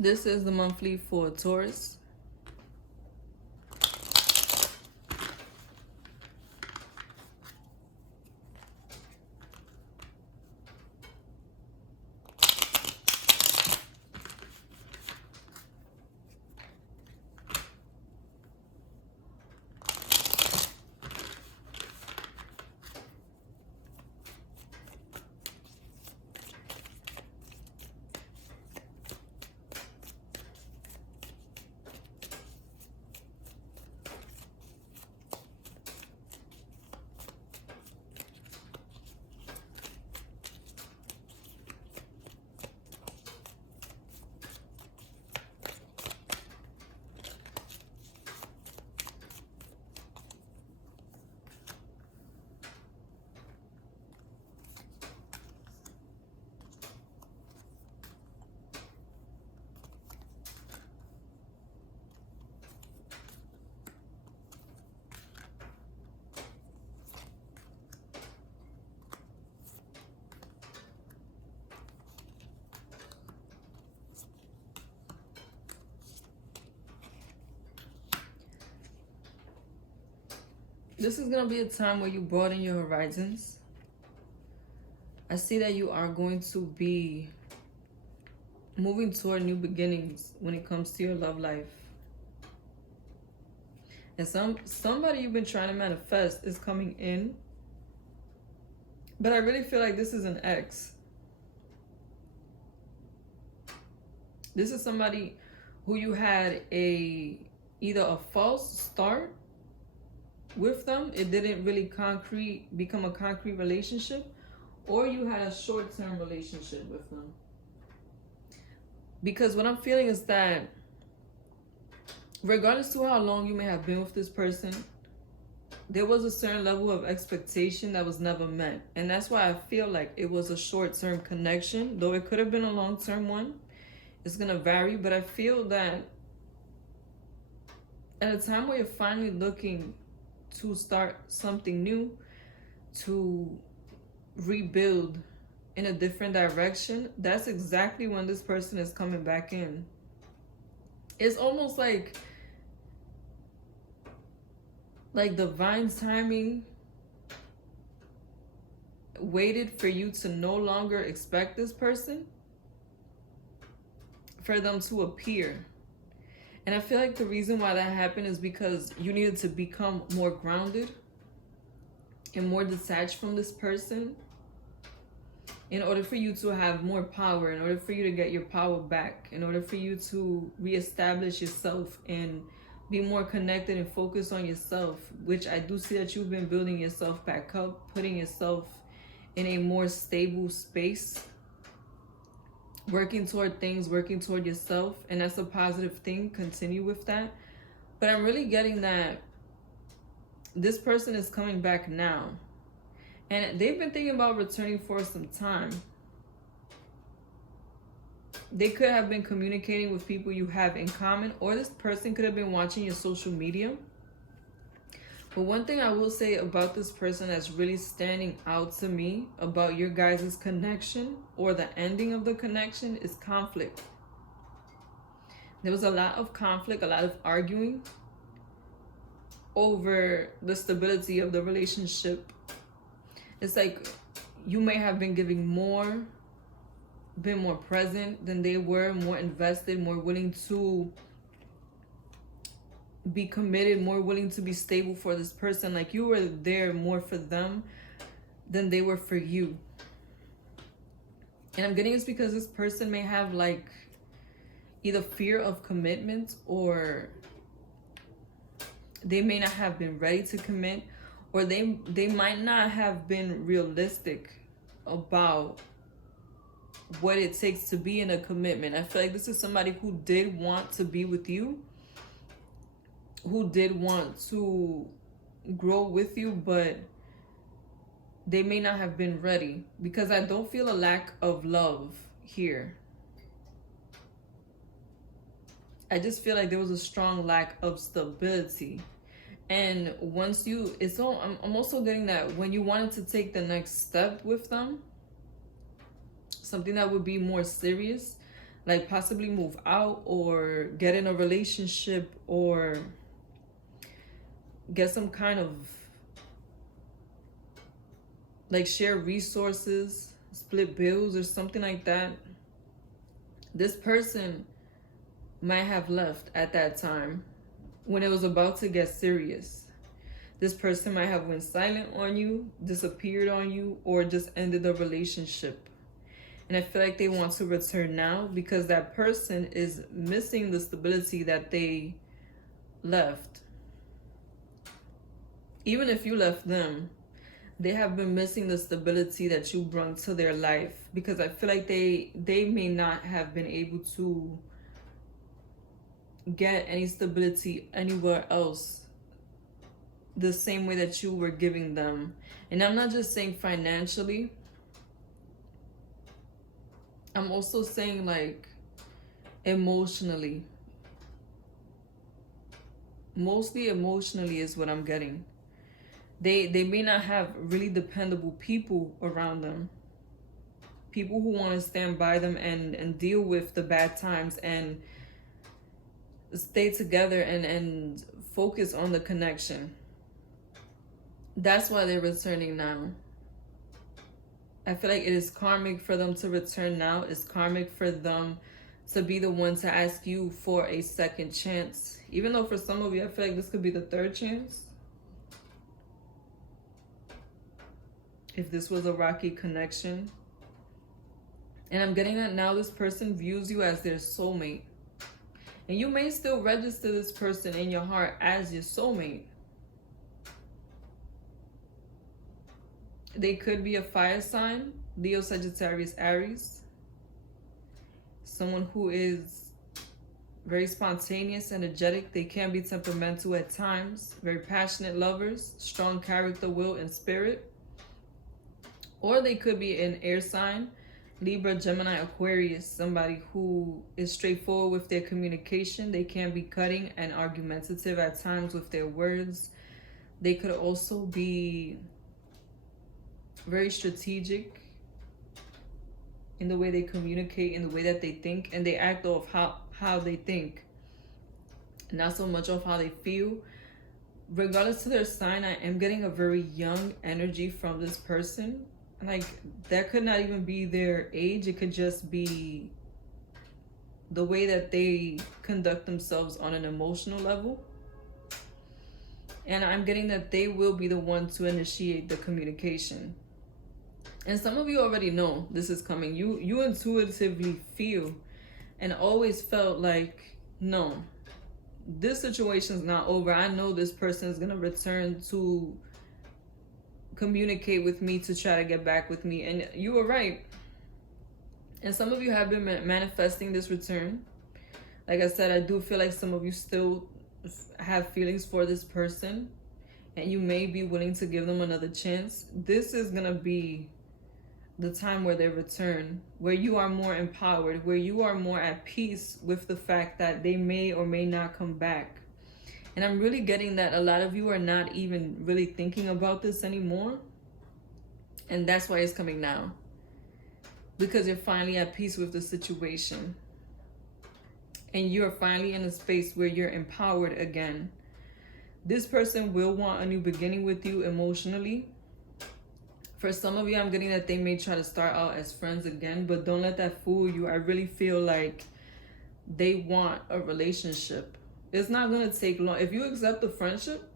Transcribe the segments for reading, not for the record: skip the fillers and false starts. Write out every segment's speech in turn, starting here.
This is the monthly for Taurus. This is going to be a time where you broaden your horizons. I see that you are going to be moving toward new beginnings when it comes to your love life. And somebody you've been trying to manifest is coming in. But I really feel like this is an ex. This is somebody who you had either a false start with them, it didn't really become a concrete relationship, or you had a short-term relationship with them. Because what I'm feeling is that regardless to how long you may have been with this person, there was a certain level of expectation that was never met. And that's why I feel like it was a short-term connection, though it could have been a long-term one. It's going to vary, but I feel that at a time where you're finally looking to start something new, to rebuild in a different direction, that's exactly when this person is coming back in. It's almost like divine timing waited for you to no longer expect this person, for them to appear. And I feel like the reason why that happened is because you needed to become more grounded and more detached from this person in order for you to have more power, in order for you to get your power back, in order for you to reestablish yourself and be more connected and focused on yourself, which I do see that you've been building yourself back up, putting yourself in a more stable space, working toward things, working toward yourself, and that's a positive thing. Continue with that. But I'm really getting that this person is coming back now, and they've been thinking about returning for some time. They could have been communicating with people you have in common, or this person could have been watching your social media. But one thing I will say about this person that's really standing out to me about your guys' connection, or the ending of the connection, is conflict. There was a lot of conflict, a lot of arguing over the stability of the relationship. It's like you may have been giving more, been more present than they were, more invested, more willing to be committed, more willing to be stable for this person. Like you were there more for them than they were for you. And I'm getting this because this person may have like either fear of commitment, or they may not have been ready to commit, or they might not have been realistic about what it takes to be in a commitment. I feel like this is somebody who did want to be with you, who did want to grow with you, but they may not have been ready, because I don't feel a lack of love here. I just feel like there was a strong lack of stability. And once you, I'm also getting that when you wanted to take the next step with them, something that would be more serious, like possibly move out or get in a relationship or get some kind of like share resources, split bills or something like that. This person might have left at that time when it was about to get serious. This person might have went silent on you, disappeared on you, or just ended the relationship. And I feel like they want to return now because that person is missing the stability that they left. Even if you left them, they have been missing the stability that you brought to their life, because I feel like they may not have been able to get any stability anywhere else the same way that you were giving them. And I'm not just saying financially, I'm also saying like emotionally. Mostly emotionally is what I'm getting. They may not have really dependable people around them. People who want to stand by them and deal with the bad times and stay together and focus on the connection. That's why they're returning now. I feel like it is karmic for them to return now. It's karmic for them to be the one to ask you for a second chance. Even though for some of you, I feel like this could be the third chance. If this was a rocky connection. And I'm getting that now this person views you as their soulmate. And you may still register this person in your heart as your soulmate. They could be a fire sign, Leo, Sagittarius, Aries. Someone who is very spontaneous, energetic. They can be temperamental at times. Very passionate lovers, strong character, will, and spirit. Or they could be an air sign, Libra, Gemini, Aquarius. Somebody who is straightforward with their communication. They can be cutting and argumentative at times with their words. They could also be very strategic in the way they communicate, in the way that they think, and they act off how they think, not so much off how they feel. Regardless to their sign, I am getting a very young energy from this person. Like, that could not even be their age. It could just be the way that they conduct themselves on an emotional level. And I'm getting that they will be the one to initiate the communication. And some of you already know this is coming. You intuitively feel and always felt like, no, this situation is not over. I know this person is going to return to communicate with me, to try to get back with me. And you were right. And some of you have been manifesting this return. Like I said, I do feel like some of you still have feelings for this person, and you may be willing to give them another chance. This is going to be the time where they return, where you are more empowered, where you are more at peace with the fact that they may or may not come back. And I'm really getting that a lot of you are not even really thinking about this anymore. And that's why it's coming now. Because you're finally at peace with the situation. And you're finally in a space where you're empowered again. This person will want a new beginning with you emotionally. For some of you, I'm getting that they may try to start out as friends again, but don't let that fool you. I really feel like they want a relationship. It's not going to take long. If you accept the friendship,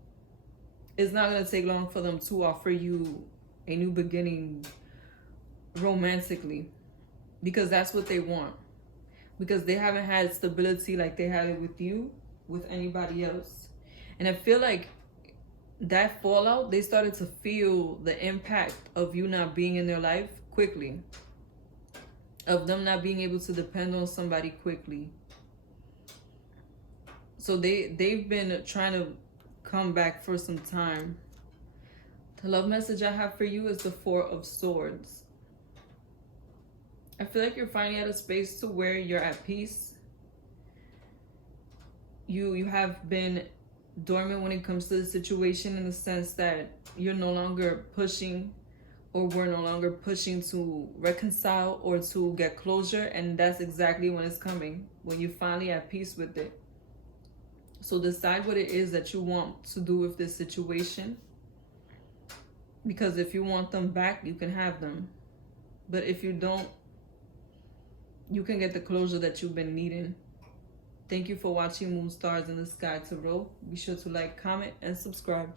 it's not going to take long for them to offer you a new beginning romantically, because that's what they want. Because they haven't had stability like they had it with you, with anybody else. And I feel like that fallout, they started to feel the impact of you not being in their life quickly, of them not being able to depend on somebody quickly. So they've been trying to come back for some time. The love message I have for you is the Four of Swords. I feel like you're finally at a space to where you're at peace. You have been dormant when it comes to the situation, in the sense that you're no longer pushing or we're no longer pushing to reconcile or to get closure, and that's exactly when it's coming, when you're finally at peace with it. So decide what it is that you want to do with this situation, because if you want them back, you can have them, but if you don't, you can get the closure that you've been needing. Thank you for watching Moon Stars in the Sky Tarot. Be sure to like, comment, and subscribe.